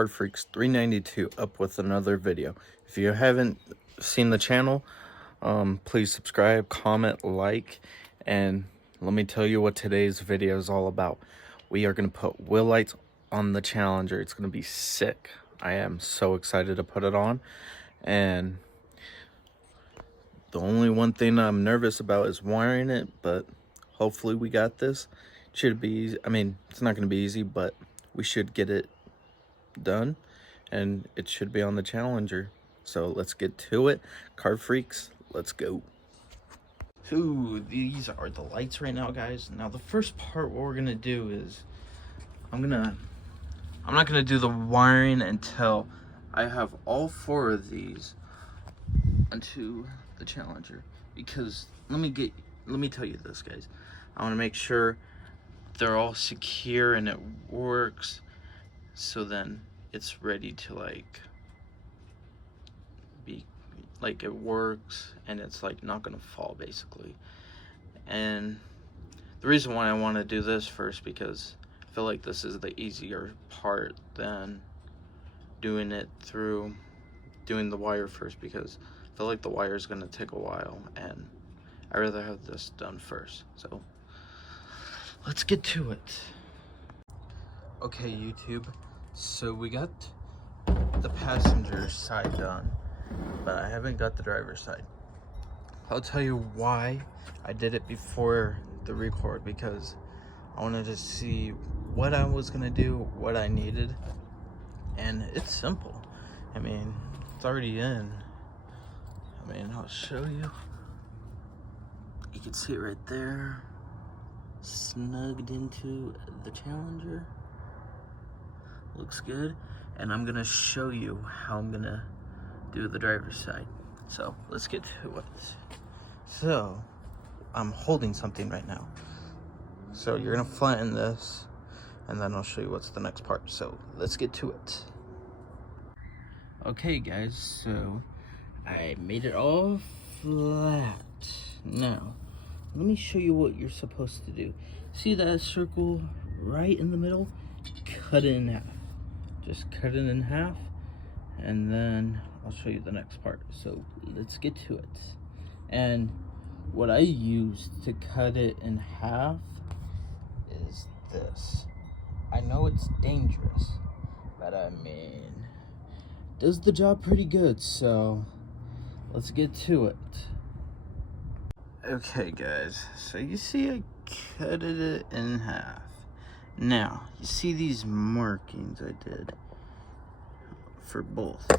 CarFreaks392 up with another video. If you haven't seen the channel, please subscribe, comment, like, and let me tell you what today's video is all about. We are going to put wheel lights on the Challenger. It's going to be sick. I am so excited to put it on, and the only one thing I'm nervous about is wiring it, but hopefully we got this. It should be easy. I mean, it's not going to be easy, but we should get it done, and it should be on the Challenger. So let's get to it. Car Freaks, let's go. So these are the lights right now, guys. Now the first part, what we're gonna do is I'm not gonna do the wiring until I have all 4 of these onto the Challenger, because let me tell you this, guys. I want to make sure they're all secure and it works, so then it's ready to it works and it's not gonna fall, basically. And the reason why I want to do this first, because I feel like this is the easier part than doing the wire first, because I feel like the wire is gonna take a while and I'd rather have this done first. So let's get to it. Okay, YouTube, so we got the passenger side done, but I haven't got the driver's side. I'll tell you why I did it before the record, because I wanted to see what I was gonna do, what I needed, and it's simple. I mean, it's already in. I mean, I'll show you. You can see it right there, snugged into the Challenger. Looks good. And I'm gonna show you how I'm gonna do the driver's side. So let's get to it. So I'm holding something right now. So you're gonna flatten this, and then I'll show you what's the next part. So let's get to it. Okay, guys, so I made it all flat. Now, let me show you what you're supposed to do. See that circle right in the middle? Cut it in half. Just cut it in half, and then I'll show you the next part. So let's get to it. And what I used to cut it in half is this. I know it's dangerous, but I mean, does the job pretty good. So let's get to it. Okay, guys, so you see I cut it in half. Now, you see these markings I did for both.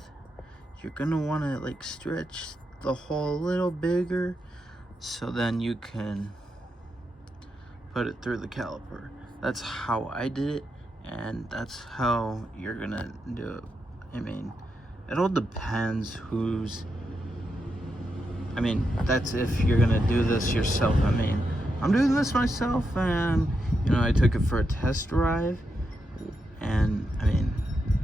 You're gonna want to stretch the hole a little bigger, so then you can put it through the caliper. That's how I did it, and that's how you're gonna do it. I mean, it all depends that's if you're gonna do this yourself. I mean, I'm doing this myself, and I took it for a test drive, and I mean,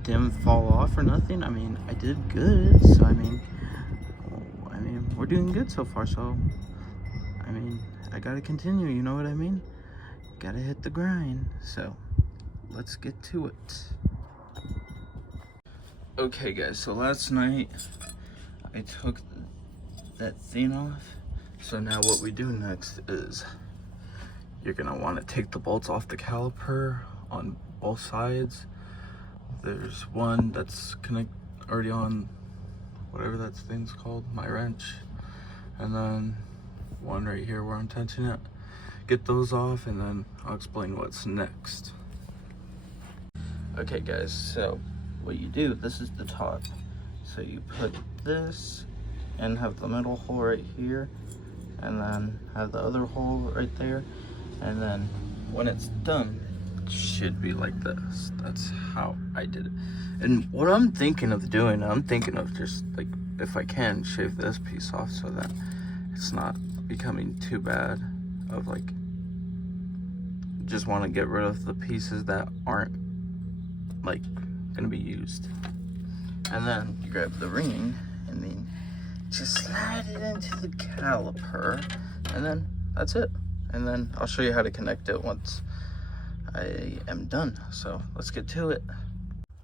didn't fall off or nothing. I mean, I did good. So I mean, we're doing good so far. So I mean, I gotta continue. You know what I mean? Gotta hit the grind. So let's get to it. Okay, guys. So last night I took that thing off. So now what we do next is you're gonna want to take the bolts off the caliper on both sides. There's one that's already on whatever that thing's called, my wrench, and then one right here where I'm tensioning it. Get those off, and then I'll explain what's next. Okay, guys, so what you do, this is the top. So you put this and have the middle hole right here, and then have the other hole right there, and then when it's done, it should be like this. That's how I did it. And what I'm thinking of doing, I'm thinking of just if I can, shave this piece off so that it's not becoming too bad. Of just want to get rid of the pieces that aren't gonna be used. And then you grab the ring and then just slide it into the caliper, and then that's it. And then I'll show you how to connect it once I am done. So let's get to it.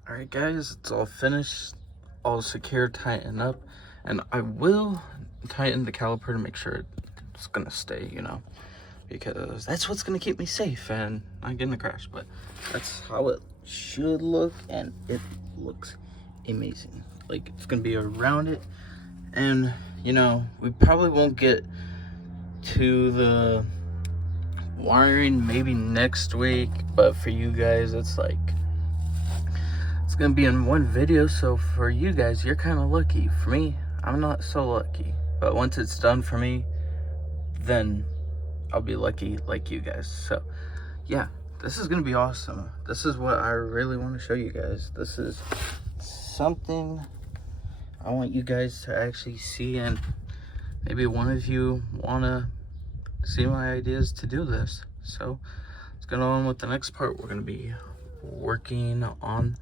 Alright guys, it's all finished, all secure, tightened up, and I will tighten the caliper to make sure it's gonna stay, you know, because that's what's gonna keep me safe and not getting a crash. But that's how it should look, and it looks amazing. Like, it's gonna be around it, and you know, we probably won't get to the wiring maybe next week, but for you guys, it's like, it's gonna be in one video, so for you guys, you're kind of lucky. For me, I'm not so lucky, but once it's done for me, then I'll be lucky like you guys. So yeah, this is gonna be awesome. This is what I really want to show you guys. This is something I want you guys to actually see, and maybe one of you want to see my ideas to do this. So let's get on with the next part. We're going to be working on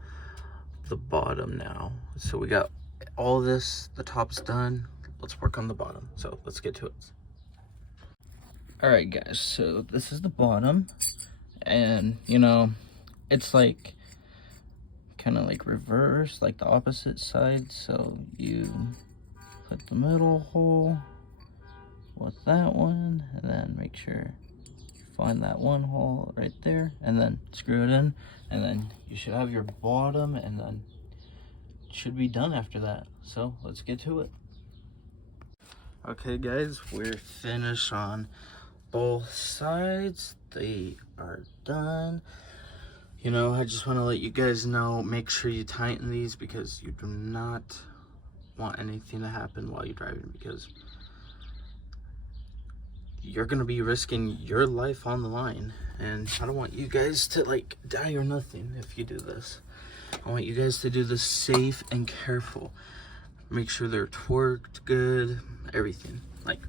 the bottom now. So we got all this, the top's done. Let's work on the bottom. So let's get to it. All right guys, so this is the bottom, and you know, it's like kind of like reverse, like the opposite side. So you put the middle hole with that one, and then make sure you find that one hole right there, and then screw it in, and then you should have your bottom, and then it should be done after that. So let's get to it. Okay guys, we're finished on both sides. They are done. You know, I just want to let you guys know, make sure you tighten these, because you do not want anything to happen while you're driving, because you're gonna be risking your life on the line, and I don't want you guys to like die or nothing if you do this. I want you guys to do this safe and careful. Make sure they're torqued good, everything, like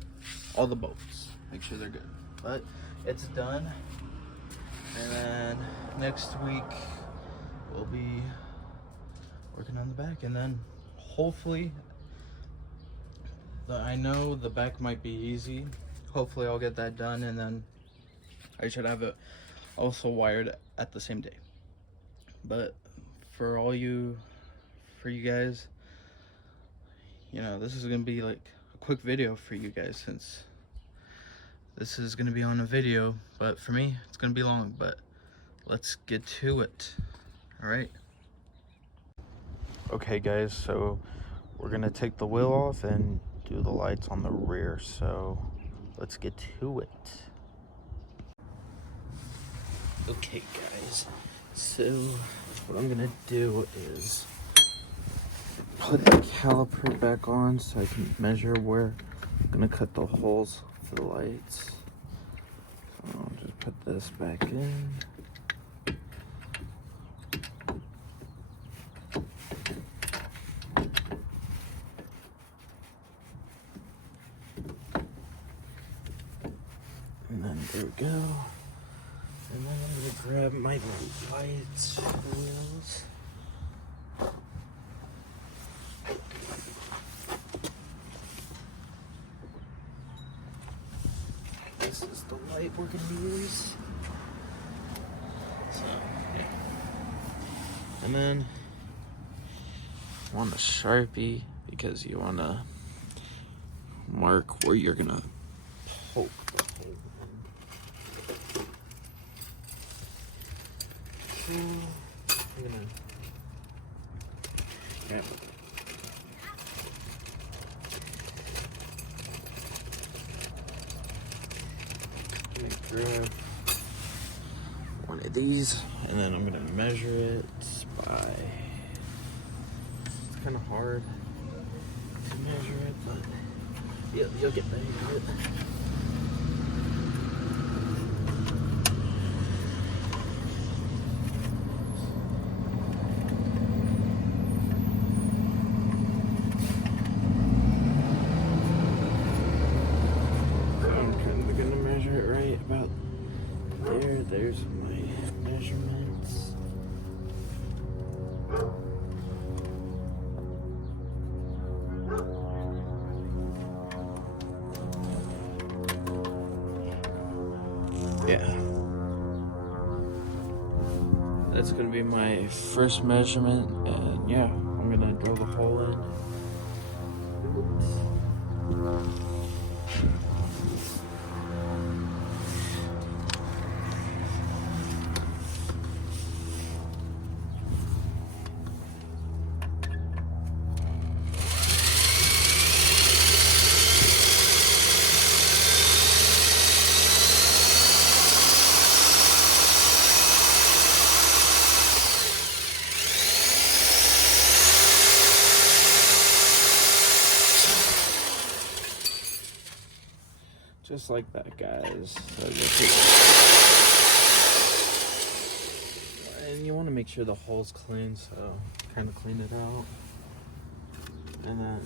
all the bolts, make sure they're good. But it's done, and then next week we'll be working on the back, and then hopefully, I know the back might be easy. Hopefully I'll get that done, and then I should have it also wired at the same day. But for you guys, you know, this is gonna be like a quick video for you guys, since this is gonna be on a video, but for me it's gonna be long. But let's get to it. All right. Okay guys, so we're gonna take the wheel off and do the lights on the rear, so let's get to it. Okay guys, so what I'm gonna do is put the caliper back on so I can measure where I'm gonna cut the holes for the lights. So I'll just put this back in. And then there we go. And then I'm gonna grab my lights wheels. This is the light we're gonna use. So, yeah. And then on the Sharpie, because you wanna mark where you're gonna poke the hole in. I'm gonna grab it. I'm gonna grab one of these, and then I'm gonna measure it by, it's kind of hard to measure it, but you'll get the hang of it. There's my measurements. gonna be my first measurement, and yeah, I'm gonna drill the hole in. Just like that, guys. And you want to make sure the hole's clean, so kind of clean it out. And then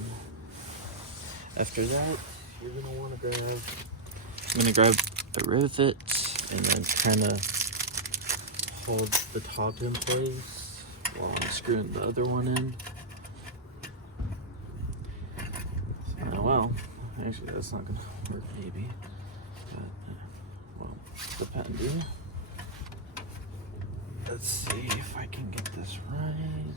after that, you're gonna want to grab. I'm gonna grab the rivets and then kind of hold the top in place while I'm screwing the other one in. So, well, actually, that's not gonna work, maybe. But, well, depending. Let's see if I can get this right.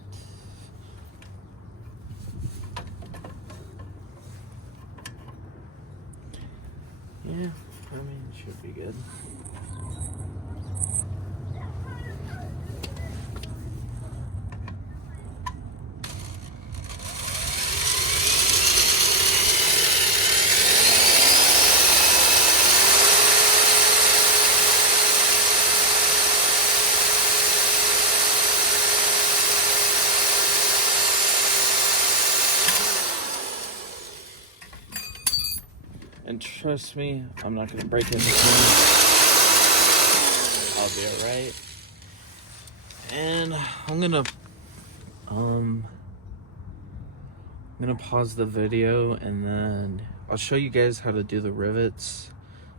Yeah, I mean, it should be good. And trust me, I'm not gonna break anything. I'll be alright. And I'm gonna pause the video and then I'll show you guys how to do the rivets.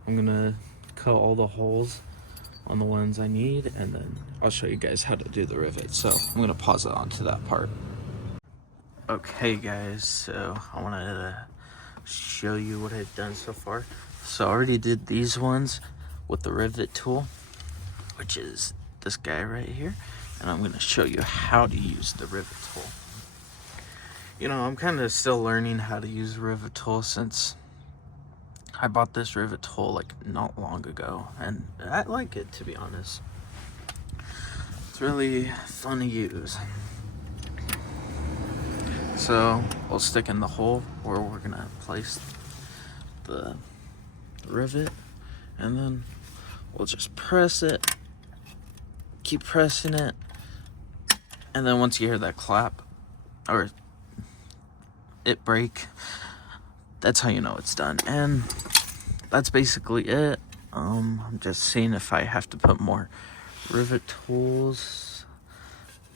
I'm gonna cut all the holes on the ones I need, and then I'll show you guys how to do the rivets. So I'm gonna pause it onto that part. Okay guys, so I wanted to show you what I've done so far. So I already did these ones with the rivet tool, which is this guy right here, and I'm going to show you how to use the rivet tool. You know, I'm kind of still learning how to use the rivet tool since I bought this rivet tool like not long ago, and I like it, to be honest. It's really fun to use. So we'll stick in the hole where we're gonna place the rivet, and then we'll just press it, keep pressing it, and then once you hear that clap or it break, that's how you know it's done. And that's basically it. I'm just seeing if I have to put more rivet tools.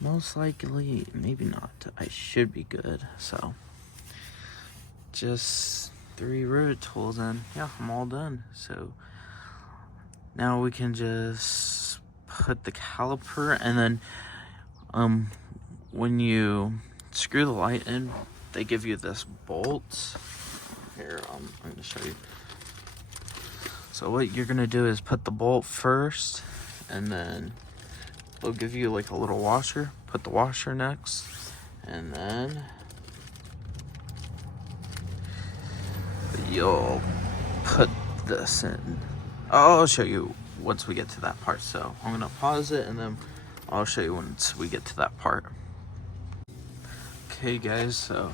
Most likely, maybe not. I should be good. So just 3 rivet tools, and yeah, I'm all done. So now we can just put the caliper, and then when you screw the light in, they give you this bolt. Here, I'm gonna show you. So what you're gonna do is put the bolt first, and then they'll give you like a little washer. Put the washer next, and then you'll put this in. I'll show you once we get to that part. So I'm gonna pause it, and then I'll show you once we get to that part. Okay guys, so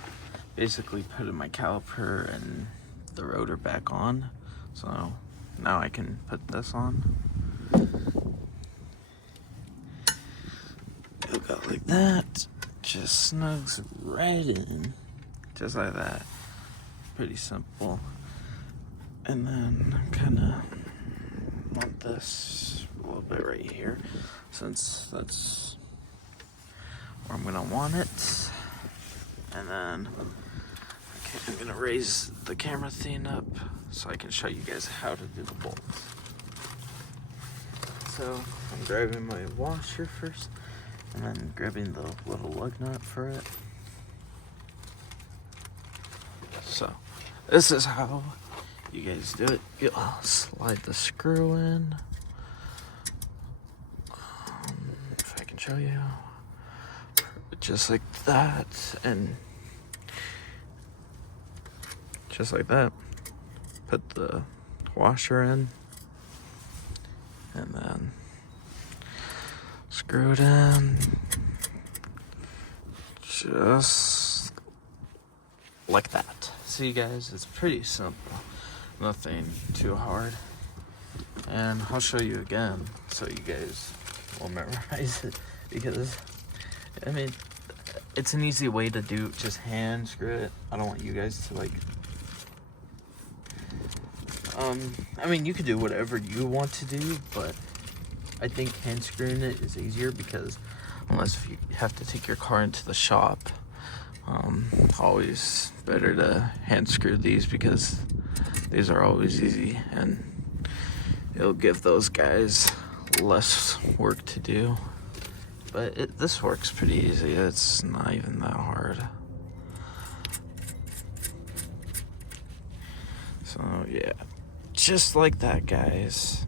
basically putting my caliper and the rotor back on. So now I can put this on. It'll go like that. Just snugs right in. Just like that. Pretty simple. And then I kinda want this a little bit right here, since that's where I'm gonna want it. And then I'm gonna raise the camera thing up so I can show you guys how to do the bolts. So I'm grabbing my washer first, and then grabbing the little lug nut for it. So this is how you guys do it. You'll slide the screw in. If I can show you. Just like that, and just like that. Put the washer in, and then screw it in. Just like that. See, guys, it's pretty simple. Nothing too hard. And I'll show you again so you guys will memorize it, because I mean, it's an easy way to do, just hand screw it. I don't want you guys to like, I mean, you could do whatever you want to do, but I think hand screwing it is easier, because unless you have to take your car into the shop, always better to hand screw these, because these are always easy and it'll give those guys less work to do. But this works pretty easy. It's not even that hard. So yeah, just like that, guys.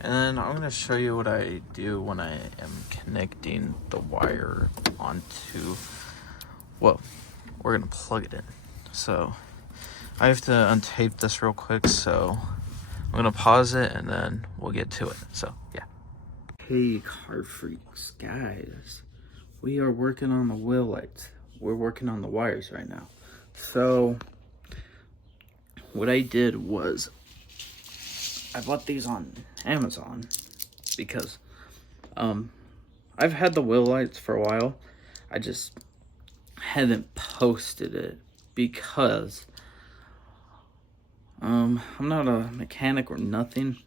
And then I'm gonna show you what I do when I am connecting the wire onto, well, we're gonna plug it in. So I have to untape this real quick, so I'm gonna pause it and then we'll get to it. So yeah. Hey car freaks, guys, we are working on the wheel lights. We're working on the wires right now. So what I did was I bought these on Amazon because I've had the wheel lights for a while. I just haven't posted it because I'm not a mechanic or nothing,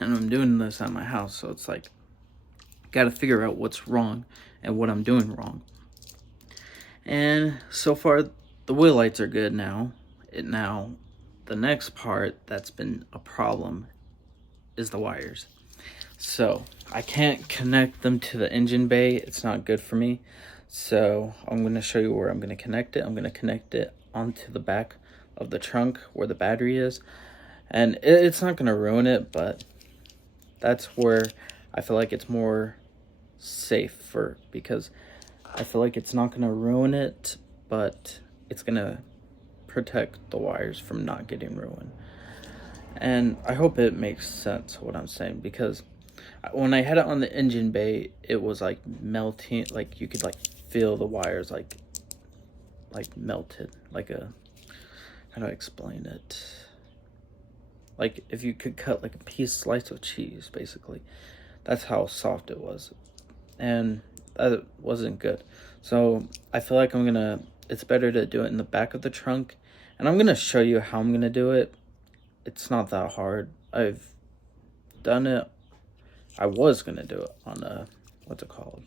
and I'm doing this at my house, so it's like gotta figure out what's wrong and what I'm doing wrong. And so far the wheel lights are good now. Now the next part that's been a problem is the wires. So I can't connect them to the engine bay. It's not good for me. So I'm going to show you where I'm going to connect it. I'm going to connect it onto the back of the trunk where the battery is. And it's not going to ruin it, but that's where I feel like it's more safer, because I feel like it's not going to ruin it, but it's going to protect the wires from not getting ruined. And I hope it makes sense what I'm saying, because when I had it on the engine bay, it was like melting, like you could like feel the wires like melted, like a, how do I explain it? Like if you could cut like a slice of cheese, basically. That's how soft it was. And that wasn't good. So I feel like it's better to do it in the back of the trunk. And I'm gonna show you how I'm gonna do it. It's not that hard. I've done it. I was gonna do it on a, what's it called?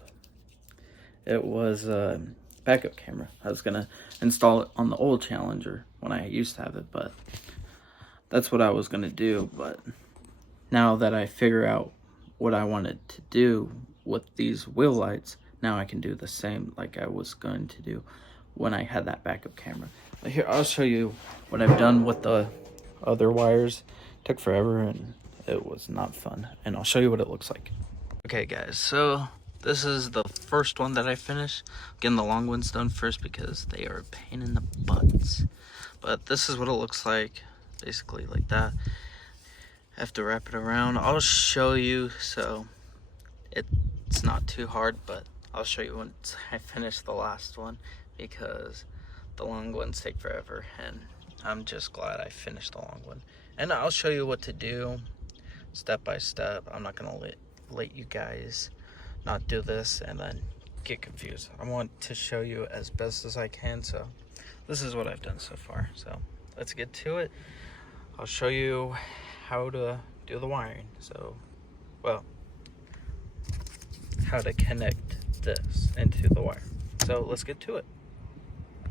It was a backup camera. I was gonna install it on the old Challenger when I used to have it, but that's what I was gonna do. But now that I figure out what I wanted to do with these wheel lights, now I can do the same like I was going to do when I had that backup camera. But here, I'll show you what I've done with the other wires. It took forever and it was not fun, and I'll show you what it looks like. Okay guys, so this is the first one that I finished. Getting the long ones done first because they are a pain in the butts. But this is what it looks like, basically like that. I have to wrap it around. I'll show you, so it's not too hard, but I'll show you once I finish the last one, because the long ones take forever, and I'm just glad I finished the long one. And I'll show you what to do step by step. I'm not gonna let you guys not do this and then get confused. I want to show you as best as I can, so this is what I've done so far. So let's get to it. I'll show you how to do the wiring. So, well, how to connect this into the wire. So let's get to it.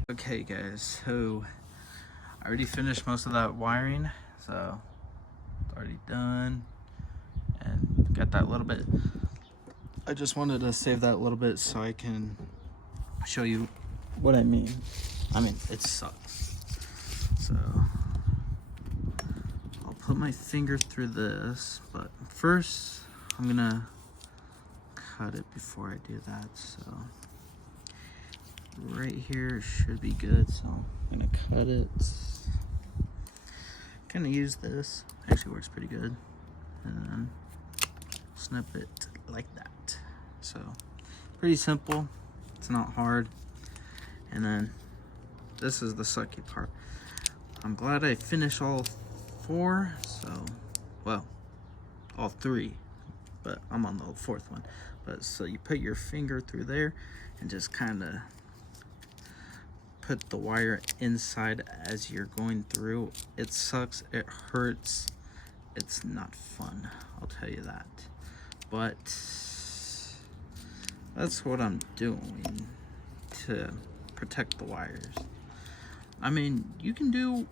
Okay guys, so I already finished most of that wiring, so it's already done, and got that little bit. I just wanted to save that little bit so I can show you what I mean. I mean, it sucks. So I'll put my finger through this, but first I'm gonna cut it before I do that. So right here should be good. So I'm gonna cut it. Gonna use this. Actually works pretty good. And then snip it like that. So pretty simple. It's not hard. And then this is the sucky part. I'm glad I finished all 4. So, well, all 3, but I'm on the 4th one. But so you put your finger through there and just kind of put the wire inside as you're going through. It sucks, it hurts, it's not fun, I'll tell you that. But that's what I'm doing to protect the wires. I mean, you can do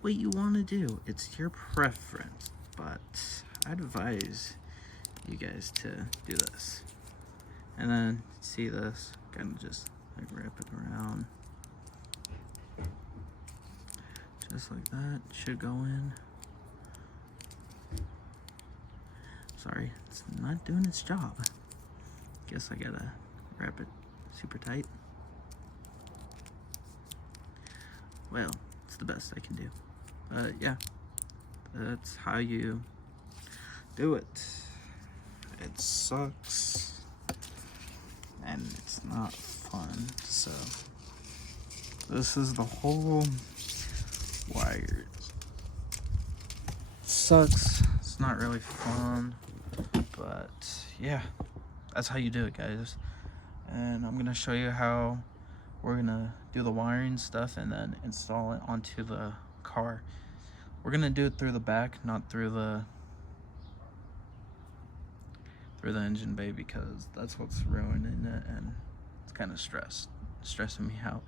what you want to do, it's your preference, but I advise you guys to do this. And then see this, kind of just like wrap it around, just like that. Should go in. Sorry, it's not doing its job. Guess I gotta wrap it super tight. Well, it's the best I can do. Yeah, that's how you do it. It sucks and it's not fun. So this is the whole wire. Sucks, it's not really fun, but yeah, that's how you do it, guys. And I'm gonna show you how we're gonna do the wiring stuff and then install it onto the car. We're gonna do it through the back, not through the engine bay, because that's what's ruining it and it's kind of stressing me out.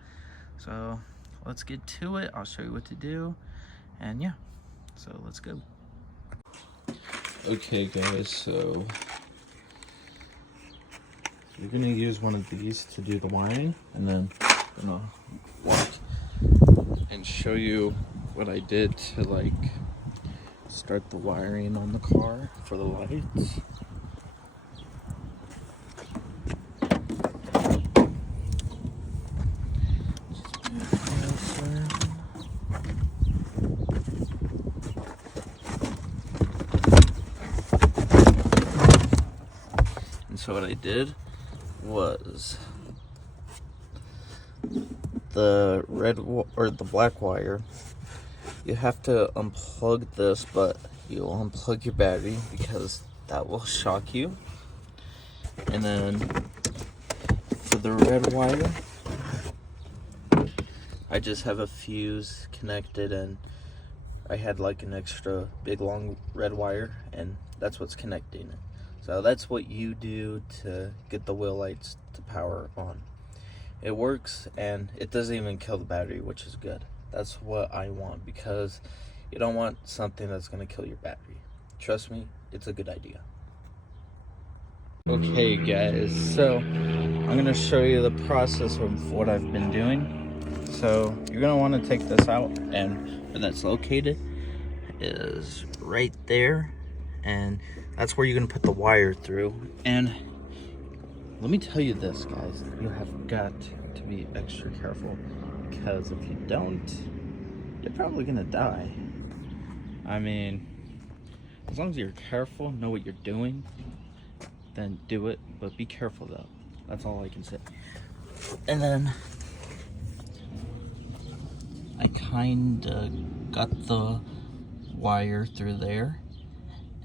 So let's get to it. I'll show you what to do, and yeah, so let's go. Okay guys, so you're gonna use one of these to do the wiring, and then I'm gonna walk and show you what I did to like start the wiring on the car for the lights. So what I did was the the black wire, you have to unplug this, but you'll unplug your battery because that will shock you. And then for the red wire, I just have a fuse connected, and I had like an extra big long red wire, and that's what's connecting it. So that's what you do to get the wheel lights to power on. It works, and it doesn't even kill the battery, which is good. That's what I want, because you don't want something that's going to kill your battery. Trust me, it's a good idea. Okay guys, so I'm going to show you the process of what I've been doing. So you're going to want to take this out, and where that's located is right there, and that's where you're going to put the wire through. And let me tell you this, guys, you have got to be extra careful, because if you don't, you're probably going to die. I mean, as long as you're careful, know what you're doing, then do it, but be careful though. That's all I can say. And then I kind of got the wire through there,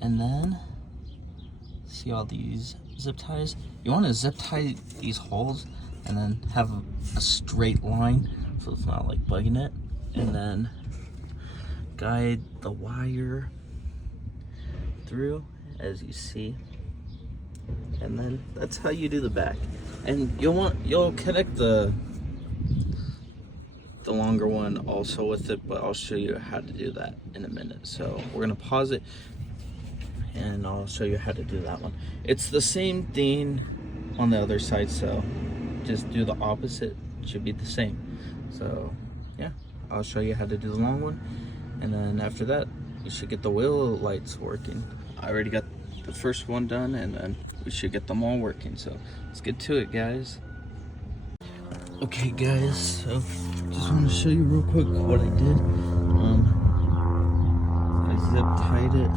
and then see all these zip ties? You want to zip tie these holes and then have a straight line so it's not like bugging it, and then guide the wire through as you see, and then that's how you do the back. And you'll connect the longer one also with it, but I'll show you how to do that in a minute. So we're gonna pause it and I'll show you how to do that one. It's the same thing on the other side, so just do the opposite, it should be the same. So yeah, I'll show you how to do the long one, and then after that you should get the wheel lights working. I already got the first one done, and then we should get them all working. So let's get to it, guys. Okay, guys, so just want to show you real quick what I did. I zip tied it,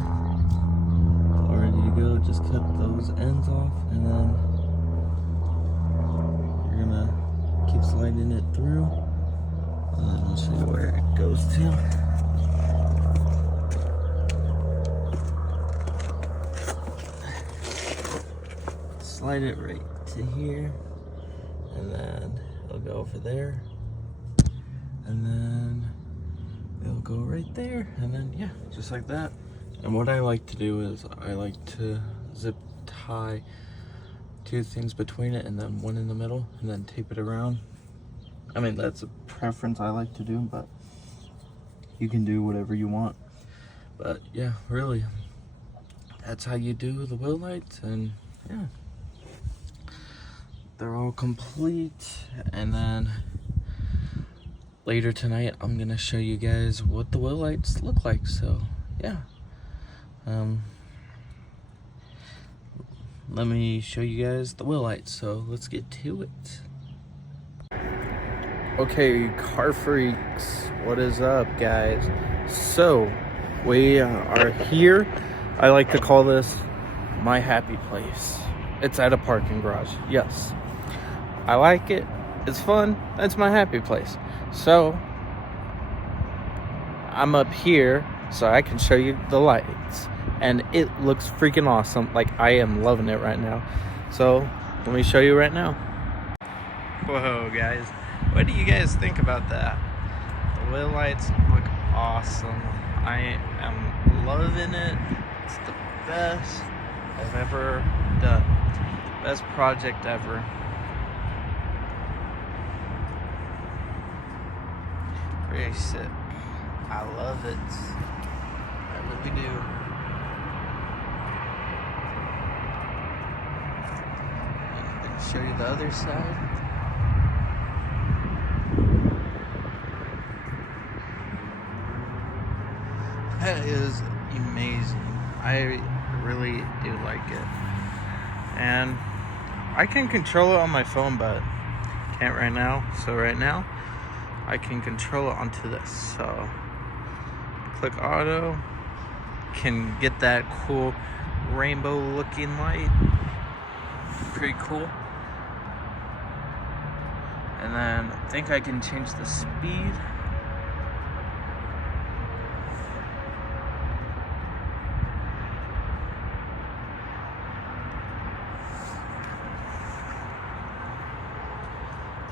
all ready to go. Just cut those ends off, and then you're gonna keep sliding it through, and then I'll show you where it goes to. Slide it right to here, and then it'll go over there, and then it'll go right there, and then yeah, just like that. And what I like to do is I like to zip tie 2 things between it and then 1 in the middle, and then tape it around. I mean, that's a preference I like to do, but you can do whatever you want. But yeah, really, that's how you do the wheel lights. And yeah, they're all complete. And then later tonight I'm gonna show you guys what the wheel lights look like. So yeah, let me show you guys the wheel lights. So let's get to it. Okay, car freaks, what is up, guys? So we are here. I like to call this my happy place. It's at a parking garage. Yes, I like it. It's fun. That's my happy place. So I'm up here so I can show you the lights, and it looks freaking awesome. Like, I am loving it right now. So let me show you right now. Whoa, guys, what do you guys think about that? The wheel lights look awesome. I am loving it. It's the best I've ever done. Best project ever. Very sick. I love it. I really do. I'm gonna show you the other side. That is amazing. I really do like it. And I can control it on my phone, but can't right now. So right now I can control it onto this. So click auto, can get that cool rainbow looking light. Pretty cool. And then I think I can change the speed.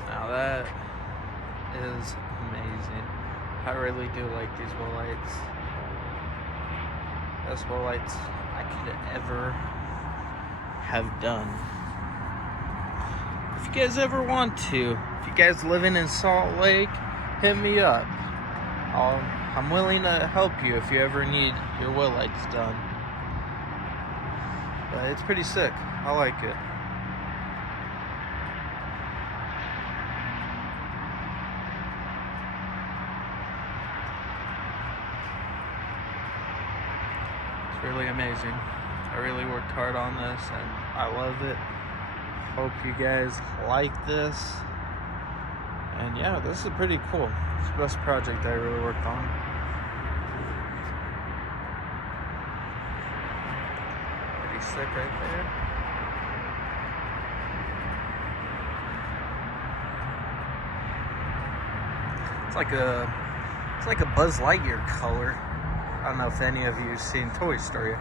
Now that is amazing. I really do like these wheel lights. Best wheel lights I could ever have done. If you guys ever want to, if you guys living in Salt Lake, hit me up. I'm willing to help you if you ever need your wheel lights done. But it's pretty sick. I like it. It's really amazing. I really worked hard on this and I love it. Hope you guys like this. And yeah, this is pretty cool. It's the best project I really worked on. Pretty sick right there. It's like a Buzz Lightyear color. I don't know if any of you have seen Toy Story,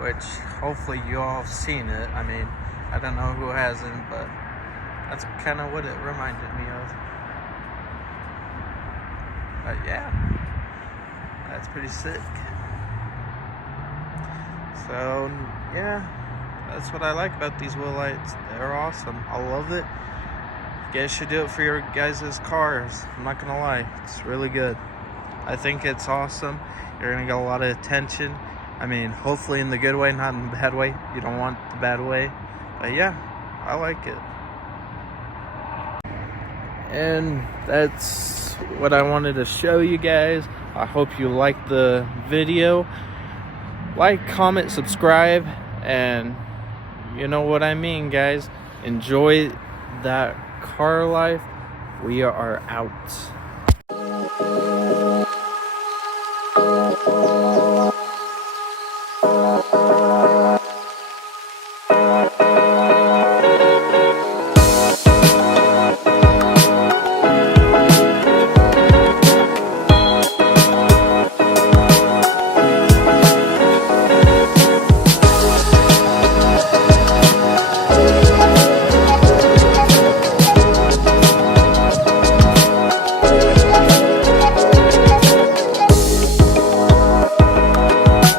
which hopefully you all have seen it. I mean, I don't know who hasn't, but that's kind of what it reminded me of. But yeah, that's pretty sick. So yeah, that's what I like about these wheel lights. They're awesome. I love it. You guys should do it for your guys' cars. I'm not gonna lie, it's really good. I think it's awesome. You're gonna get a lot of attention. I mean, hopefully in the good way, not in the bad way. You don't want the bad way. But yeah, I like it. And that's what I wanted to show you guys. I hope you liked the video. Like, comment, subscribe, and you know what I mean, guys. Enjoy that car life. We are out.